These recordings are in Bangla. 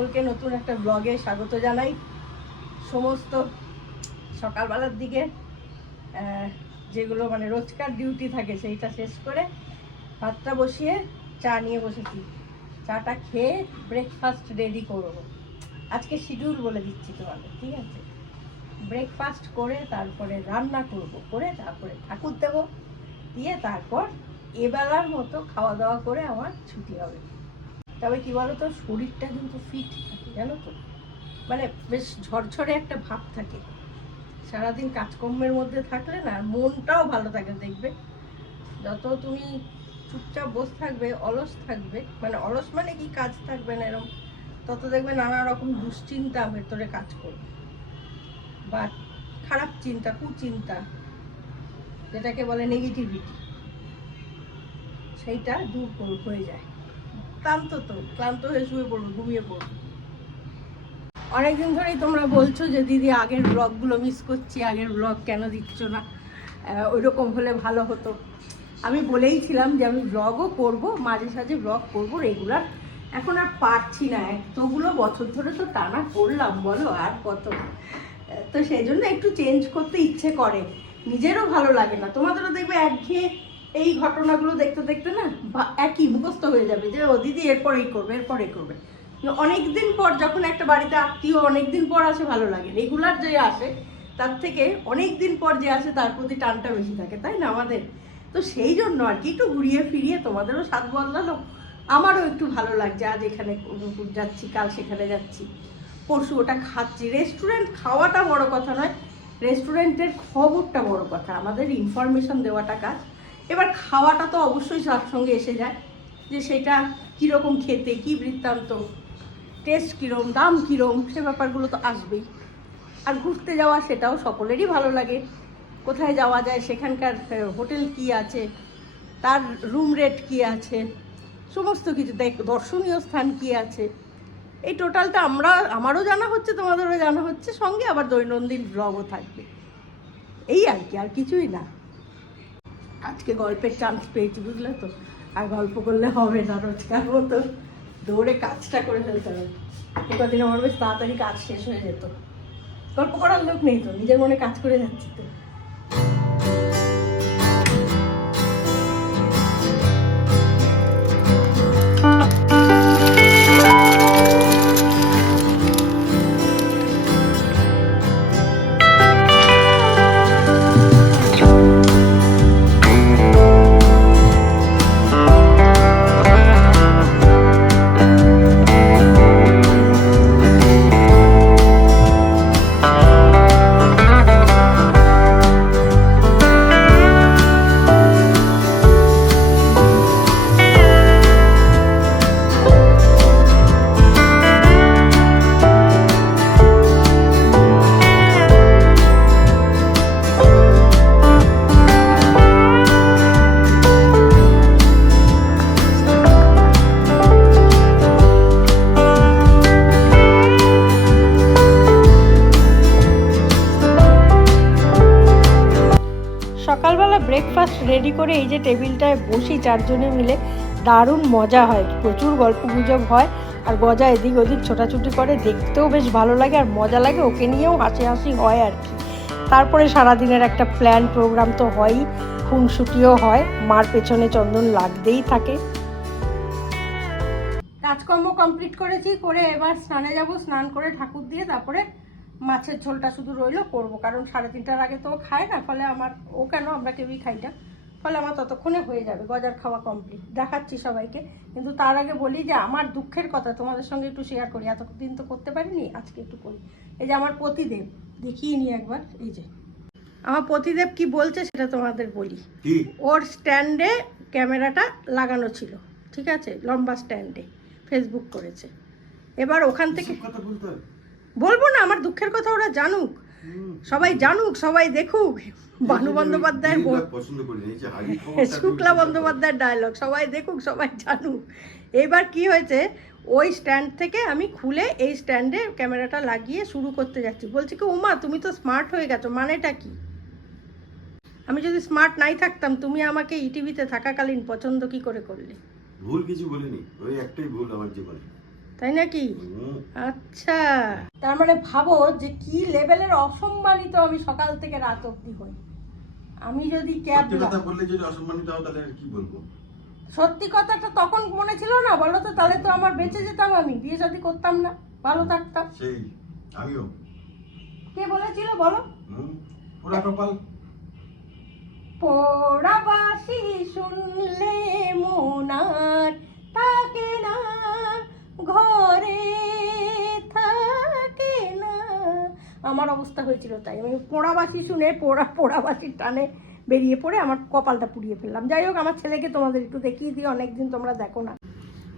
সকলকে নতুন একটা ব্লগে স্বাগত জানাই। সমস্ত সকালবেলার দিকে যেগুলো মানে রোজকার ডিউটি থাকে সেইটা শেষ করে ভাতটা বসিয়ে চা নিয়ে বসেছি। চাটা খেয়ে ব্রেকফাস্ট রেডি করব। আজকে শিডিউল বলে দিচ্ছি তোমাদের, ঠিক আছে? ব্রেকফাস্ট করে তারপরে রান্না করব, করে তারপরে ঠাকুর দেব, দিয়ে তারপর এবেলার মতো খাওয়া দাওয়া করে আমার ছুটি হবে। তবে কি বলো শরীরটা কিন্তু ফিট থাকে, জানো তো? মানে বেশ ঝরঝরে একটা ভাব থাকে। সারাদিন কাজকর্মের মধ্যে থাকলে না, মনটাও ভালো থাকে দেখবে। যত তুমি চুপচাপ বসে থাকবে, অলস থাকবে মানে অলস মানে কি কাজ থাকবে না এরকম তত দেখবে নানা রকম দুশ্চিন্তা ভেতরে কাজ করবে। বা খারাপ চিন্তা, কুচিন্তা, যেটাকে বলে নেগেটিভিটি সেইটা দূর হয়ে যায়। ক্লান্ত তো, ক্লান্ত হয়ে শুয়ে পড়ব, ঘুমিয়ে পড়ব। অনেকদিন ধরেই তোমরা বলছো যে, দিদি, আগের ব্লগগুলো মিস করছি, আগের ব্লগ কেন দিচ্ছ না? ওই রকম হলে ভালো হতো। আমি বলেইছিলাম যে, আমি ব্লগও করব, মাঝে সাঝে ব্লগ করব রেগুলার এখন আর পারছি না, এতগুলো বছর ধরে তো টানা করলাম, বলো আর কত? তো সেই জন্য একটু চেঞ্জ করতে ইচ্ছে করে। নিজেরও ভালো লাগে না। তোমাদেরও দেখবে একঘেয়ে এই ঘটনাগুলো দেখতে দেখতে না একই মুখস্থ হয়ে যাবে যে, ও দিদি, এরপরেই করবে এরপর এই করবে। অনেক দিন পর যখন একটা বাড়িতে আত্মীয় অনেক দিন পর আসে, ভালো লাগে। রেগুলার যে আসে, তার থেকে অনেক দিন পর যে আসে, তার প্রতি টানটা বেশি থাকে, তাই না আমাদের? তো সেই জন্য আর কি, একটু ঘুরিয়ে ফিরিয়ে তোমাদেরও স্বাদ বদলালো। আমারও একটু ভালো লাগছে, আজ এখানে যাচ্ছি, কাল সেখানে যাচ্ছি। পরশু ওটা খাচ্ছি। রেস্টুরেন্ট খাওয়াটা বড় কথা নয়, রেস্টুরেন্টের খবরটা বড় কথা। আমাদের ইনফরমেশন দেওয়াটা কাজ। এবার খাওয়াটা তো অবশ্যই তার সঙ্গে এসে যায় যে সেটা কীরকম খেতে, কী বৃত্তান্ত টেস্ট কীরম, দাম কীরম, সে ব্যাপারগুলো তো আসবেই। আর ঘুরতে যাওয়া সেটাও সকলেরই ভালো লাগে। কোথায় যাওয়া যায়, সেখানকার হোটেল কি আছে, তার রুম রেট কি আছে, সমস্ত কিছু, দেখ, দর্শনীয় স্থান কি আছে। এই টোটালটা আমরা, আমারও জানা হচ্ছে, তোমাদেরও জানা হচ্ছে, সঙ্গে আবার দৈনন্দিন ব্লগও থাকবে। এই আর কি, আর কিছুই না। আজকে গল্পের চান্স পেয়েছি, বুঝলে তো? আর গল্প করলে হবে না রোজকার মতো। দৌড়ে কাজটা করে ফেলতে হবে। কদিন আমার বেশ তাড়াতাড়ি কাজ শেষ হয়ে যেত। গল্প করার লোক নেই তো, নিজের মনে কাজ করে যাচ্ছি তো। সকালবেলা ব্রেকফাস্ট রেডি করে এই যে টেবিলটায় বসি চারজনে মিলে, দারুণ মজা হয়, প্রচুর গল্প গুজব হয় আর গজা এদিক ওদিক ছোটাছুটি করে, দেখতেও বেশ ভালো লাগে আর মজা লাগে, ওকে নিয়েও হাসি হাসি হয় আর কি। তারপরে সারাদিনের একটা প্ল্যান প্রোগ্রাম তো হয়ই, খুনসুটিও হয়, মার পেছনে চন্দন লাগতেই থাকে। কাজকর্ম কমপ্লিট করেছি, করে এবার স্নানে যাব, স্নান করে ঠাকুর দিয়ে তারপরে মাছের ঝোলটা শুধু রইল করব। কারণ সাড়ে তিনটার আগে তো ও খায় না ফলে আমার ও কেন আমরা কেউই খাই না। ফলে আমার ততক্ষণে হয়ে যাবে গজার খাওয়া কমপ্লিট দেখাচ্ছি সবাইকে। কিন্তু তার আগে বলি যে আমার দুঃখের কথা তোমাদের সঙ্গে একটু শেয়ার করি। এতদিন তো করতে পারিনি আজকে একটু করি। এই যে আমার পতিদেব দেখিয়ে নি একবার। এই যে আমার পতিদেব কি বলছে সেটা তোমাদের বলি। ওর স্ট্যান্ডে ক্যামেরাটা লাগানো ছিল ঠিক আছে? লম্বা স্ট্যান্ডে ফেসবুক করেছে। এবার ওখান থেকে বলব না আমার দুঃখের কথা ওরা জানুক। সবাই জানুক সবাই দেখুক। বানু বন্দ্যোপাধ্যায়ের শুক্লা বন্দ্যোপাধ্যায়ের ডায়লগ সবাই দেখুক সবাই জানুক। এবার কি হয়েছে ওই স্ট্যান্ড থেকে আমি খুলে এই স্ট্যান্ডে ক্যামেরাটা লাগিয়ে শুরু করতে যাচ্ছি। বলছি কি উমা তুমি তো স্মার্ট হয়ে গেছো মানেটা কি? আমি যদি স্মার্ট নাই থাকতাম তুমি আমাকে ইটিভিতে থাকাকালীন পছন্দ কি করে করলে? ভুল কিছু বলিনি ওই একটাই ভুল আমার জীবনে। তাই নাকি? আচ্ছা। তার মানে ভাবো যে কি লেভেলের অসম্মানিত আমি সকাল থেকে রাত অবধি হই। আমি যদি ক্যাব কথা বললে যদি অসম্মানিত হও তাহলে কি বলব? সত্যি কথাটা তখন মনে ছিল না বলো তো তাহলে তো আমার বেঁচে যেতাম আমি বিয়ে শাদি করতাম না ভালো থাকতাম। সেই আমিও। কে বলেছিল বলো? হুম পুরা কপাল। পড়াবাসি শুনলে মোনার আমার অবস্থা হয়েছিল তাই। আমি পোড়াবাসি শুনে পোড়া, পোড়াবাসির টানে বেরিয়ে পড়ে আমার কপালটা পুড়িয়ে ফেললাম। যাই হোক, আমার ছেলেকে তোমাদের একটু দেখিয়ে দিই অনেকদিন তোমরা দেখো না।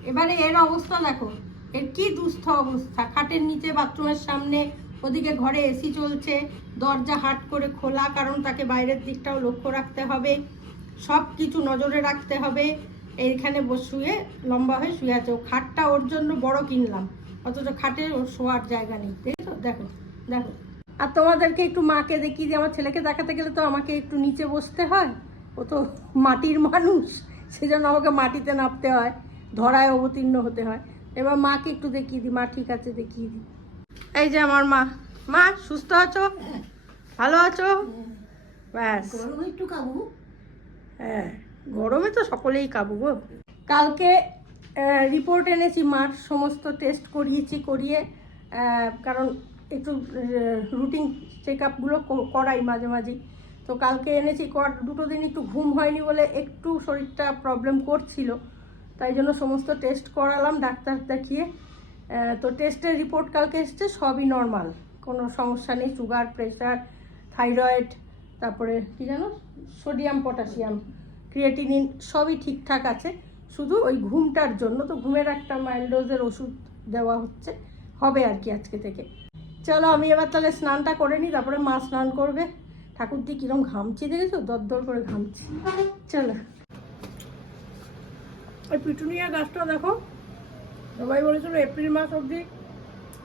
এবারে এর অবস্থা দেখো। এর কি দুস্থ অবস্থা। খাটের নিচে, বাথরুমের সামনে, ওদিকে ঘরে এসি চলছে, দরজা হাট করে খোলা, কারণ তাকে বাইরের দিকটাও লক্ষ্য রাখতে হবে। সব কিছু নজরে রাখতে হবে। এইখানে শুয়ে, লম্বা হয়ে শুয়ে আছে। ও খাটটা ওর জন্য বড় কিনলাম। অথচ খাটে ওর শোয়ার জায়গা নেই। দেখো। দেখো। দেখো আর তোমাদেরকে একটু মাকে দেখিয়ে দিই আমার ছেলেকে দেখাতে গেলে তো আমাকে একটু নিচে বসতে হয়। ও তো মাটির মানুষ সেজন্য আমাকে মাটিতে নামতে হয় ধরায় অবতীর্ণ হতে হয়। এবার মাকে একটু দেখিয়ে দিই মা ঠিক আছে দেখিয়ে দিই। এই যে আমার মা। মা সুস্থ আছো? ভালো আছো? ব্যাস। গরমে একটু কাবু। হ্যাঁ গরমে তো সকলেই কাবু গো। কালকে রিপোর্ট এনেছি মার সমস্ত টেস্ট করিয়েছি করিয়ে কারণ একটু রুটিন চেক আপগুলো করাই মাঝে মাঝে তো কালকে এনেছি দুটো দিন একটু ঘুম হয়নি বলে একটু শরীরটা প্রবলেম করছিল। তাই জন্য সমস্ত টেস্ট করালাম, ডাক্তার দেখিয়ে। তো টেস্টের রিপোর্ট কালকে এসছে, সবই নর্মাল কোনো সমস্যা নেই সুগার প্রেশার থাইরয়েড তারপরে কি জানো? সোডিয়াম পটাশিয়াম ক্রিয়েটিনিন সবই ঠিকঠাক আছে। শুধু ওই ঘুমটার জন্য, তো ঘুমের একটা মাইল্ড ডোজের ওষুধ দেওয়া হচ্ছে। হবে আর কি আজকে থেকে। চলো, আমি এবার তাহলে স্নানটা করে নিই, তারপরে মা স্নান করবে। ঠাকুরজি কিরম ঘামছি, দেখেছ? দরদর করে ঘামছি। চলো। ওই পিটুনিয়া গাছটা দেখো। সবাই বলেছিল এপ্রিল মাস অবধি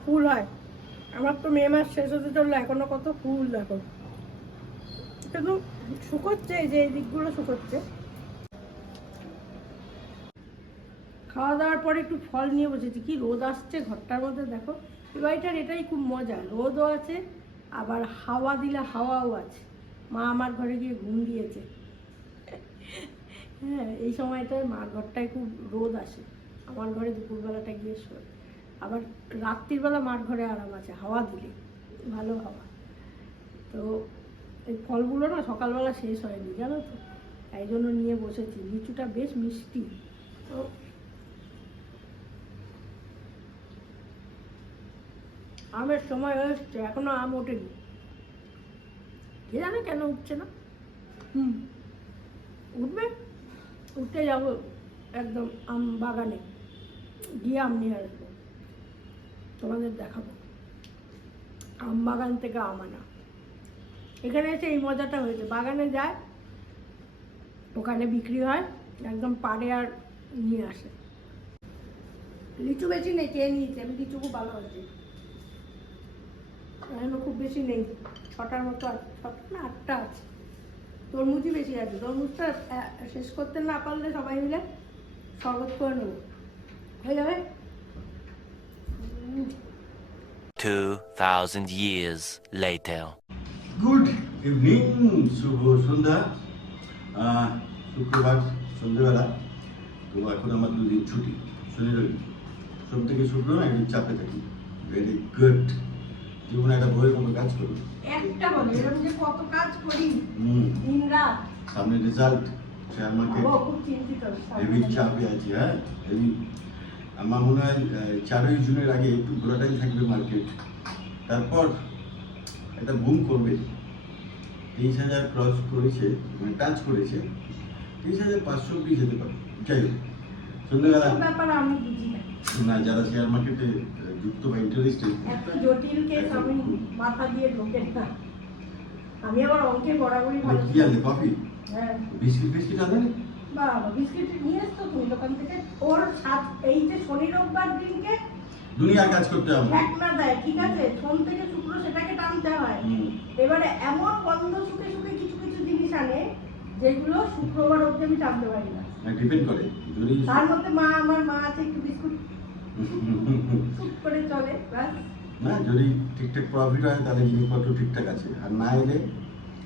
ফুল হয়। আমার তো মে মাস শেষ হতে চলল, এখনও কত ফুল দেখো। কিন্তু শুকোচ্ছে যে এই দিকগুলো শুকোচ্ছে। খাওয়া দাওয়ার পরে একটু ফল নিয়ে বসেছি। কি রোদ আসছে ঘরটার মধ্যে, দেখো। বাড়িটার এটাই খুব মজা। রোদও আছে, আবার হাওয়া দিলে হাওয়াও আছে। মা আমার ঘরে গিয়ে ঘুম দিয়েছে। হ্যাঁ এই সময়টায় মার ঘরটায় খুব রোদ আসে। আমার ঘরে দুপুরবেলাটা গিয়ে শোয়। আবার রাত্রিবেলা মার ঘরে আরাম আছে, হাওয়া দিলে, ভালো হাওয়া। তো এই ফলগুলো না সকালবেলা শেষ হয়নি, জানো তো? তাই জন্য নিয়ে বসেছি। লিচুটা বেশ মিষ্টি। তো আমের সময় হচ্ছে এখনও আম ওঠেনি। কে জানে কেন উঠছে না? হুম। উঠবে? উঠতে যাব একদম আম বাগানে গিয়ে আম নিয়ে আসব। তোমাদের দেখাবো। আম বাগান থেকে আম আনা। এখানে এসে এই মজাটা হয়েছে। বাগানে যায় ওখানে বিক্রি হয় একদম পাড়ে আর নিয়ে আসে। লিচু বেশি নেই চেয়ে নিয়েছে? আমি লিচু খুব ভালো হয়েছে এখনও খুব বেশি নেই। ছটার মতো আছে ছটা না আটটা আছে। তরমুজই বেশি আছে। তরমুজটা শেষ করতে না পারলে সবাই মিলে শরবত করে নেব। হয়ে যাবে? 2,000 years later. গুড ইভিনিং শুভ সন্ধ্যা। আহ, শুক্রবার সন্ধ্যেবেলা। তো এখন আমার দুদিন ছুটি। শনি রবি। সব থেকে শুক্র না একদিন চাপে থাকি। ভেরি গুড জীবনে একটা বইয়ের মতো কাজ করি? একটা বলে এরকম যে কত কাজ করি দিন রাত। সামনে রেজাল্ট শেয়ার মার্কেট হেভি চাপে আছি হ্যাঁ? হেভি আমার মনে হয় চারই জুনের আগে একটু ঘোরাটাই থাকবে মার্কেট তারপর একটা বুম করবে। তেইশ হাজার ক্রস করেছে মানে টাচ করেছে। তেইশ হাজার পাঁচশো অব্দি যেতে পারে। যাই হোক সন্ধ্যাবেলা না। যারা শেয়ার মার্কেটে যুক্ত বা ইন্টারেস্টেড এত জটিল কেস আমি মাথা দিয়ে ঢোকে না। আমি আবার অঙ্কে বরাবরই ভালো কি আনলে? কফি হ্যাঁ। বিস্কিট ফিস্কিট আনলে? বাবা বিস্কিট নিয়ে আসতো তুমি দোকান থেকে। ওর সাত এই যে শনি রোববার দিনকে দুনিয়ার কাজ করতে হবে। ঠেক না দেয় ঠিক আছে? সোম থেকে শুক্র সেটাকে টানতে হয়। এবারে এমন বন্ধ সুখে সুখে কিছু কিছু জিনিস আনে যেগুলো শুক্রবার অবধি আমি টানতে পারি না। ডিপেন্ড করে। যদি তার মধ্যে মা আমার মা আছে একটু বিস্কুট করে চলে না যদি ঠিকঠাক প্রফিট হয় তাহলে জিনিসপত্র ঠিকঠাক আছে। আর না এলে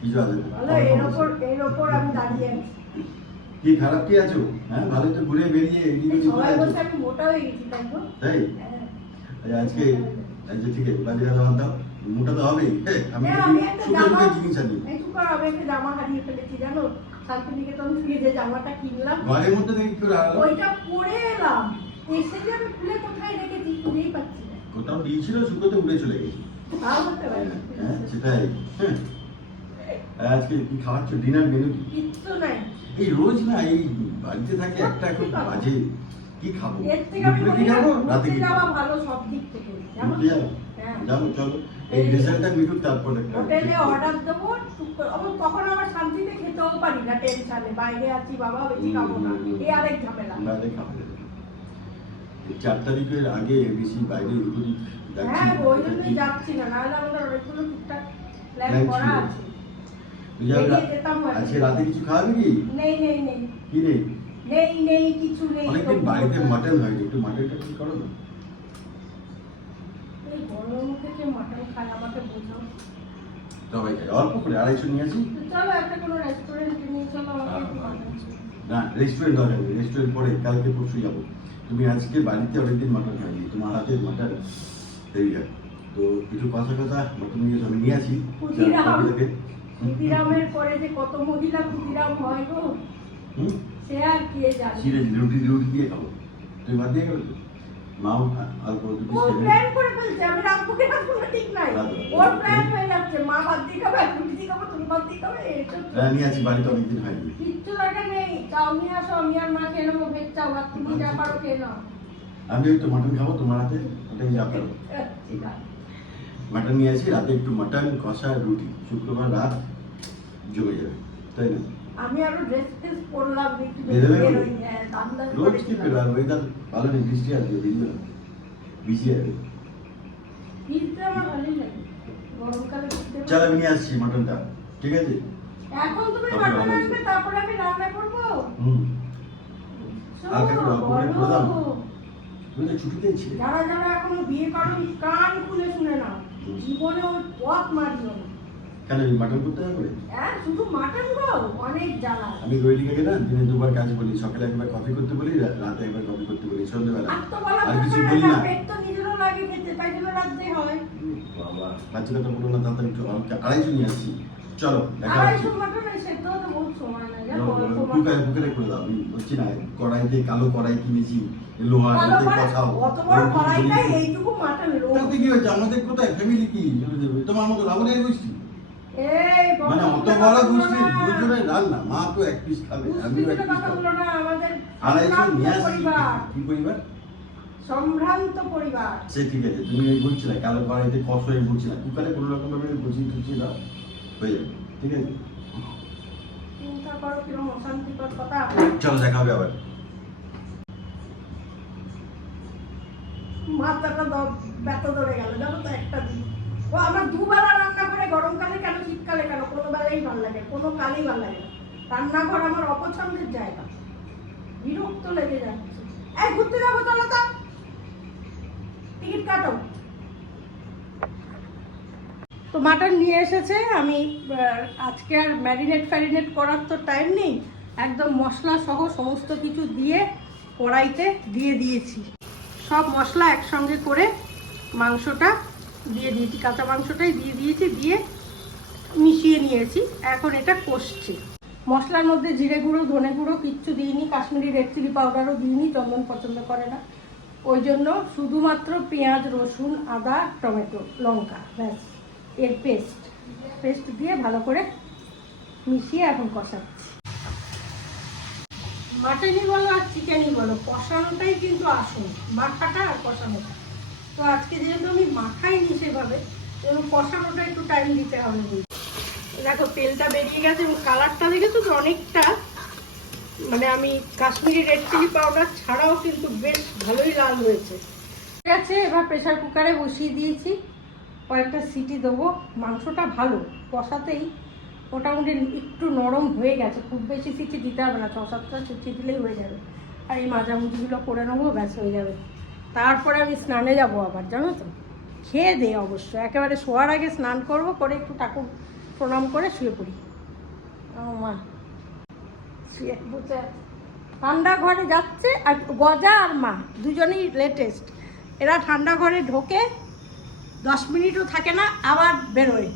কিছু আসে না। এর ওপর এর ওপর আমি দাঁড়িয়ে আছি। কি খারাপ কি আছো? হ্যাঁ ভালো তো ঘুরে বেরিয়ে এদিকে সবাই বলছে আমি মোটা হয়ে গেছি তাই তো? তাই? হ্যাঁ। আচ্ছা, আজকে আজকে ঠিক আছে বাজে কথা বাদ দাও। মোটা তো হবেই। হ্যাঁ, আমি হ্যাঁ, আমি একটা সুখে সুখে জিনিস আনি। আমি একটা জামা হারিয়ে ফেলেছি জানো? শান্তিনিকেতন থেকে যে জামাটা কিনলাম ঘরের মধ্যে দেখি ওইটা পরে এলাম। এসে যে আমি খুলে কোথায় রেখেছি? খুঁজেই পাচ্ছি না। কোথাও দিয়েছিল শুকোতে উড়ে চলে গেছে। তাও হতে পারে। হ্যাঁ সেটাই। হ্যাঁ আজকে কি খাওয়াচ্ছ? ডিনার মেনু কি? কিচ্ছু নাই। এই রোজ না এই বাড়িতে থাকে একটা এখন বাজে। কি খাব? দুপুরে কি খাব? রাতে কি খাব? ভালো সব দিক থেকে। যাব হ্যাঁ। যাব চলো। এই রেজাল্টটা মিটুক তারপর হোটেলে অর্ডার দেবো আবার তখন আবার শান্তিতে খেতেও পারি না টেনশনে বাইরে আছি বাবা বেশি খাব না। এই আরেক ঝামেলা। না। এই চার তারিখের আগে বেশি বাইরে যাচ্ছি হ্যাঁ। আজকে রাতে কিছু খাওয়াবি কি নেই নেই নেই। কি নেই? নেই নেই কিছু নেই। অনেকদিন বাড়িতে মাটন হয়নি। একটু মাটনটা কি করো না। অল্প করে আড়াইশো নিয়ে আসি। না রেস্টুরেন্ট দরকার রেস্টুরেন্ট পরে কালকে পরশু যাব। তুমি আজকে বাড়িতে অনেকদিন মাটন খাইনি তোমার হাতের মাটন এই আর। তো কিছু কথা কথা মাটন নিয়ে এসো, আমি নিয়ে আসি ক্ষুদিরাম। বাকি থেকে। ক্ষুদিরামের পরে যে কত মহিলা ক্ষুদিরাম হয় গো হুম সে আর কে জানে চিড়ে রুটি রুটি দিয়ে খাব তুমি বাদ দিয়ে খাবে দুটো ও খেয়ে নেবে। প্ল্যান করে ফেলছে আমি রাখব রাখব না ঠিক নাই। রাখব, রাখব। ওর প্ল্যান হয়ে যাচ্ছে মা বাদ দিয়ে খাবে তুমি দিয়ে খাব তুমি বাদ দিয়ে খাবে হ্যাঁ, নিয়ে আসি বাড়িতে অনেকদিন হয়নি। কিচ্ছু দরকার নেই চাউমিন আসো আমি আর মা খেয়ে নেব ভেজ চাও আর তুমি যা পারো খেয়ে নাও। আমি একটু মাটন খাব তোমার হাতে ওটাই যা পারো। ঠিক আছে। মাটন নিয়ে আসি রাতে একটু মাটন কষা রুটি শুক্রবার রাত জমে যাবে তাই না? আমি আরও ড্রেস পরলাম বলে? হ্যাঁ, দাম দাম রোজ কি পেল আর ওয়েদার ভালো নেই বৃষ্টি আসবে ভিজবে না ভিজে যাবে ভিজতে আমার ভালোই লাগে। গরমকালে ভিজতে ভালো চল আমি নিয়ে আসছি মাটনটা ঠিক আছে? এখন তুমি তারপরে আনবে তারপরে আমি রান্না করব? হুম। করে করে। প্রদান। তুমি তো ছুটিতে ছিলে। যারা যারা এখনও বিয়ে করনি কান খুলে শুনে নাও। জীবনে ওই পথ মারিও না। কেন মাটন করতে হবে হ্যাঁ শুধু মাটন গো অনেক জ্বালা। আমি রোহিণীকে না দিনে দুবার কাজ বলি সকালে একবার কফি করতে বলি রাতে একবার কফি করতে বলি সন্ধ্যেবেলা আর কিছু দরকার বলি না না। পেট তো নিজেরও লাগে খেতে তাই জন্য রাখতে হয়। বাবা বাচ্চা কথা বলো না তাড়াতাড়ি একটু আমাকে আড়াইশো নিয়ে আসছি। চলো দেখা আড়াইশো হচ্ছে মাটন সেদ্ধ হতে বহুত সময় লাগে কুকারে কুকারে করে দাও আমি বলছি না কড়াইতে কালো কড়াই কিনেছি লোহা ভালো এতে করে, কথাও অত বড় কড়াইটাই এইটুকু মাটন লোক কি হয়েছে? আমাদের কোথায়? ফ্যামিলি কি? তোমার মতো লাভ গোষ্ঠী এই মানে অত বড় না। দুজনে রান্না মা তো এক পিস খাবে আমিও এক পিস খাব। না, আড়াইশো নিয়ে কি? পরিবার। সম্ভ্রান্ত পরিবার। সে ঠিক আছে তুমি এই বলছি না কালো কড়াইতে কষ হয়ে বলছি না কুকারে কোনো রকম ভাবে বুঝিয়ে দাও হয়ে যাবে ঠিক আছে? চলো দেখা হবে আবার। মাথাটা ব্যথা ধরে গেল জানো তো একটা দিন। ও আমার দুবেলা রান্না করে গরমকালে কেন কোনো বেলাই ভালো লাগে, কোনো কালেই ভালো লাগে না। রান্নাঘর আমার অপছন্দের জায়গা। বিরক্ত লেগে যাচ্ছে। এই, ঘুরতে যাব, চলো তো। টিকিট কাটো। তো মাটন নিয়ে এসেছে, আমি আজকে আর ম্যারিনেট ফ্যারিনেট করার তো টাইম নেই। একদম মশলা সহ সমস্ত কিছু দিয়ে কড়াইতে দিয়ে দিয়েছি। সব মশলা একসঙ্গে করে মাংসটা দিয়ে দিয়েছি, কাঁচা মাংসটাই দিয়ে দিয়েছি, দিয়ে মিশিয়ে নিয়েছি। এখন এটা কষছে। মশলার মধ্যে জিরে গুঁড়ো, ধনে গুঁড়ো কিচ্ছু দিইনি, কাশ্মীরি রেড চিলি পাউডারও দিইনি, চন্দন পছন্দ করে না। ওই জন্য শুধুমাত্র পেঁয়াজ, রসুন, আদা, টমেটো, লঙ্কা, ব্যাস, এর পেস্ট পেস্ট দিয়ে ভালো করে মিশিয়ে এখন কষাচ্ছি। মাটনই বলো আর চিকেনই বলো, কষানোটাই কিন্তু আসল, মাখাটা আর কষানোটা। তো আজকে যেহেতু আমি মাখাইনি সেভাবে এবং কষানোটা একটু টাইম দিতে হবে। দেখো, তেলটা বেরিয়ে গেছে এবং কালারটা দেখেছ তো অনেকটা? মানে আমি কাশ্মীরি রেড চিলি পাউডার ছাড়াও কিন্তু বেশ ভালোই লাল হয়েছে। ঠিক আছে, এবার প্রেশার কুকারে বসিয়ে দিয়েছি। কয়েকটা সিটি দেবো। মাংসটা ভালো, কষাতেই মোটামুটি একটু নরম হয়ে গেছে। খুব বেশি সিটি দিতে হবে না ছ সাতটা সিটি দিলেই হয়ে যাবে। আর এই মাঝামুঝিগুলো করে নেব, ব্যাস হয়ে যাবে। তারপরে আমি স্নানে যাব আবার, জানো তো? খেয়ে দে অবশ্য, একেবারে শোয়ার আগে স্নান করব করে একটু ঠাকুর প্রণাম করে শুয়ে পড়ি। ও মা শুয়ে বসে ঠান্ডা ঘরে যাচ্ছে আর গজা আর মা দুজনেই লেটেস্ট এরা ঠান্ডা ঘরে ঢোকে দশ মিনিটও থাকে না আবার বেরোয়।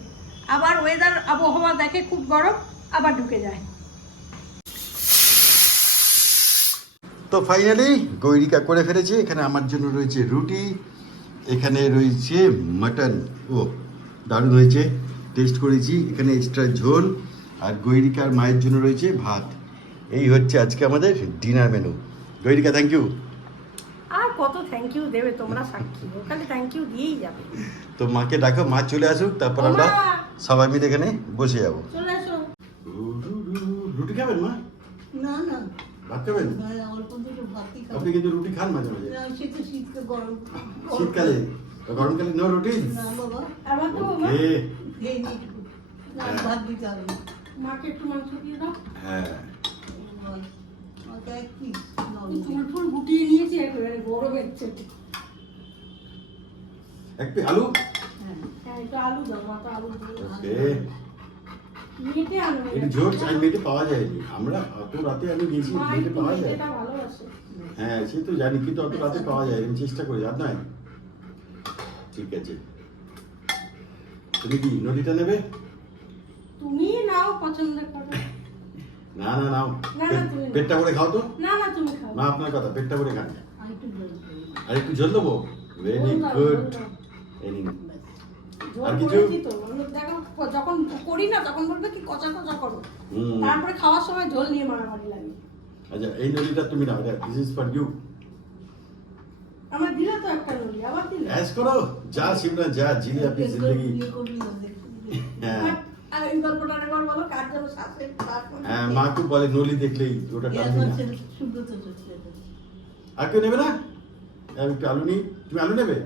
আবার ওয়েদার আবহাওয়া দেখে খুব গরম আবার ঢুকে যায়। তো ফাইনালি গৈরিকা করে ফেলেছে এখানে আমার জন্য রয়েছে রুটি এখানে রয়েছে মাটন ও দারুণ হয়েছে। টেস্ট করেছি এখানে এক্সট্রা ঝোল আর গৈরিকার মায়ের জন্য রয়েছে ভাত। এই হচ্ছে আজকে আমাদের dinner menu Gairika thank you আর কত থ্যাংক ইউ দেবে তোমরা সাক্ষী? ওখানে থ্যাংক ইউ দিয়েই যাবে। তো মাকে ডাকো মা চলে আসুক তারপর আমরা সবাই মিলে এখানে বসে যাব। চলে এসো রুটি খাবেন মা? না না। ভাত খাবেন? না, অল্প দুটো ভাতই খাব। আপনি কিন্তু রুটি খান মাঝে মাঝে। না সে তো শীতকে গরম। শীতকালে। গরমকালে নো রুটি ওকে একটু। না। হ্যাঁ। ভাত দিতে হবে। মাকে একটু মাংস দিয়ে দাও। হ্যাঁ। এক পি আলু? হ্যাঁ। হ্যাঁ একটু আলু দাও মা তো আলু দিয়ে ওকে মেটে আনো এটা জোর চাই মেটে পাওয়া যায়নি। আমরা অত রাতে আমি মেটে পাওয়া যায়। হ্যাঁ সে তো জানি কিন্তু অত রাতে পাওয়া যায় আমি চেষ্টা করি আর নয়। ঠিক আছে তুমি কি নদীটা নেবে? তুমি নাও পছন্দ করো। না না নাও। না, না, পেটটা করে খাও তো। না না তুমি খাও। না আপনার কথা পেটটা করে খান। আর একটু জল দেবো। ভেরি গুড ঝোল আর কিছু? তো। দেখো যখন করি না তখন বলবে কি কচা কচা করো। তারপরে খাওয়ার সময় ঝোল নিয়ে মারামারি লাগে। আচ্ছা এই নদীটা তুমি নাও। দিস ইজ ফর ইউ হ্যাঁ, হ্যাঁ।, হ্যাঁ মা বলে দেখলেই আর কেউ নেবে না? হ্যাঁ, তুমি নেবে?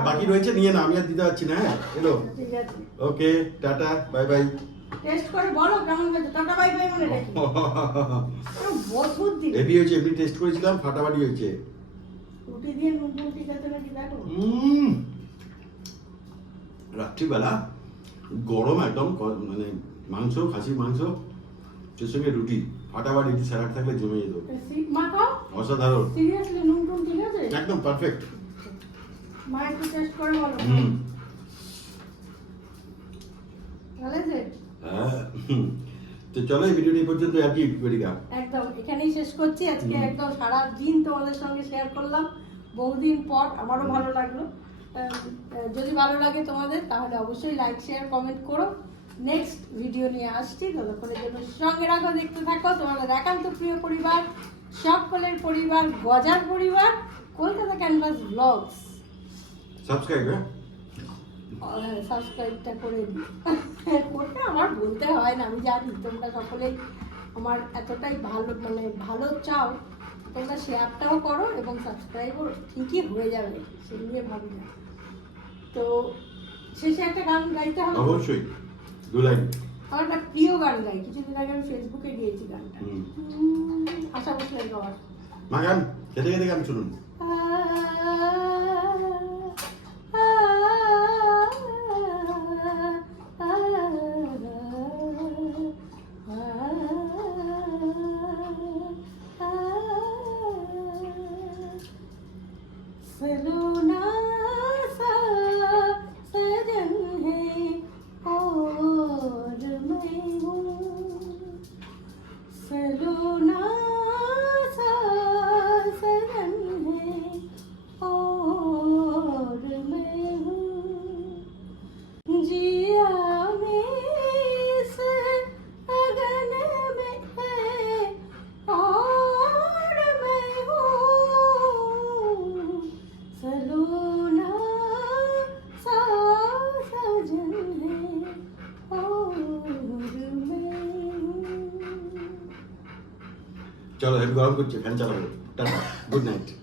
বাকি রয়েছে নিয়ে না আমি আর দিতে পারছি না হ্যাঁ? এলো। Okay tata bye bye. Taste করে বলো কেমন হয়েছে টাটা বাই বাই দিন হয়েছে এমনি টেস্ট করেছিলাম ফাটাফাটি হয়েছে। রুটি দিয়ে নুন নাকি? রাত্রিবেলা গরম একদম মানে মাংস খাসির মাংস এর সঙ্গে রুটি ফাটাফাটি একটু স্যালাড থাকলে জমে যেত। সি- অসাধারণ। সিরিয়াসলি নুন টুন ঠিক আছে? একদম পারফেক্ট মা একটু টেস্ট করে বলো। হুম। ভালো আছে? হ্যাঁ। তো চলো এই ভিডিওটি পর্যন্ত আর কি বেরিকা। একদম এখানেই শেষ করছি। আজকে একদম সারা দিন তোমাদের সঙ্গে শেয়ার করলাম। বহুদিন পর আমারও ভালো লাগল। যদি ভালো লাগে তোমাদের তাহলে অবশ্যই লাইক শেয়ার কমেন্ট করো। নেক্সট ভিডিও নিয়ে আসছি। ততক্ষণের জন্য সঙ্গে রাখো দেখতে থাকো। তোমাদের একান্ত প্রিয় পরিবার সকলের পরিবার গজার পরিবার কলকাতা ক্যানভাস ব্লগস সাবস্ক্রাইব সাবস্ক্রাইবটা করে দিই করতে আমার বলতে হয় না আমি জানি তোমরা সকলেই আমার এতটাই ভালো মানে ভালো চাও তোমরা শেয়ারটাও করো এবং সাবস্ক্রাইবও ঠিকই হয়ে যাবে সে নিয়ে ভাবি না। তো শেষে একটা গান গাইতে হবে। অবশ্যই দু লাইন। আমার একটা প্রিয় গান গাই কিছুদিন আগে আমি ফেসবুকে গিয়েছি গানটা। হুম। আশা বসলেন গাওয়ার। মা গান খেতে খেতে গান শুনুন। हूँ চলো হেভি গরম করছে ফ্যান চালাবো টাটা গুড নাইট